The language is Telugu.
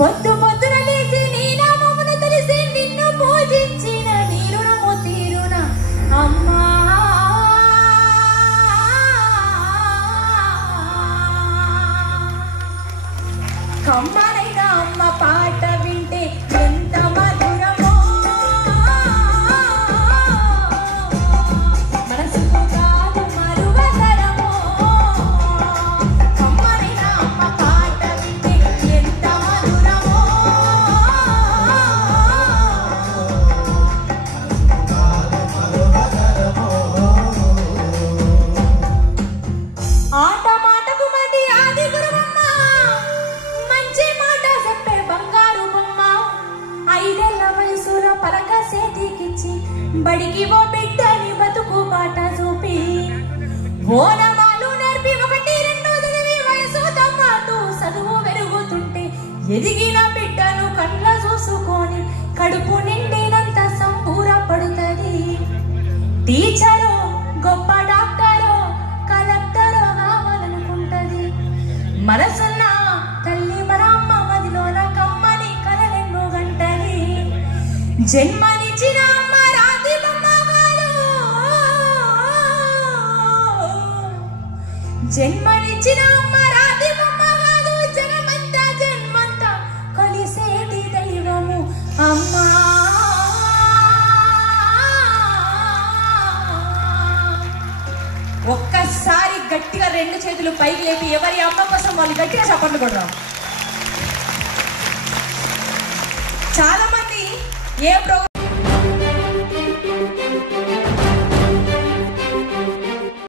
పొద్దు పొద్దున లేసి నీ నామమును తెలిసి నిన్ను పూజించిన నీ రుణము తీరున అమ్మా. కమ్మనైన అమ్మ పాట వింటే ఎంత మధురమో, మనసుకు కాదు మరువతరమో. కమ్మనైన అమ్మ పాట వింటే ఎంత మధురమో, ఆట మాటకు మది ఆది గురువమ్మ, మంచి మాట చెప్పే బంగారు బొమ్మ. 5 ఏళ్ల వయసుల పలక సేతికిచ్చి బడికి ఓ బిడ్డని బతుకు బాట చూపి, ఓనమాలు నేర్పి 1, 2 చదివి వయసుతో పాటు చదువు పెరుగుతుంటే ఎదిగిన బిడ్డను కళ్ళ చూసుకొని కడుపు నిండినంత సంబూరపడుతుంది. టీచరు గొప్ప డాక్టరు కలెక్టరు కావాలనుకుంటది. మనసున్న తల్లి మన అమ్మ మదిలోన కమ్మని కలలెన్నో గంటది. జన్మనిచ్చిన అమ్మ రాతి బొమ్మ కాదు, జన్మనిచ్చిన అమ్మ రాతి బొమ్మ కాదు, జగమంతా జన్మంతా కలిసేటి దైవము అమ్మా. ఒక్కసారి గట్టిగా 2 చేతులు పైకి లేపి ఎవరి అమ్మ కోసం వాళ్ళు గట్టిగా చప్పట్లు కొడదాం. చాలా మంది ఏ ప్రోగ్రామ్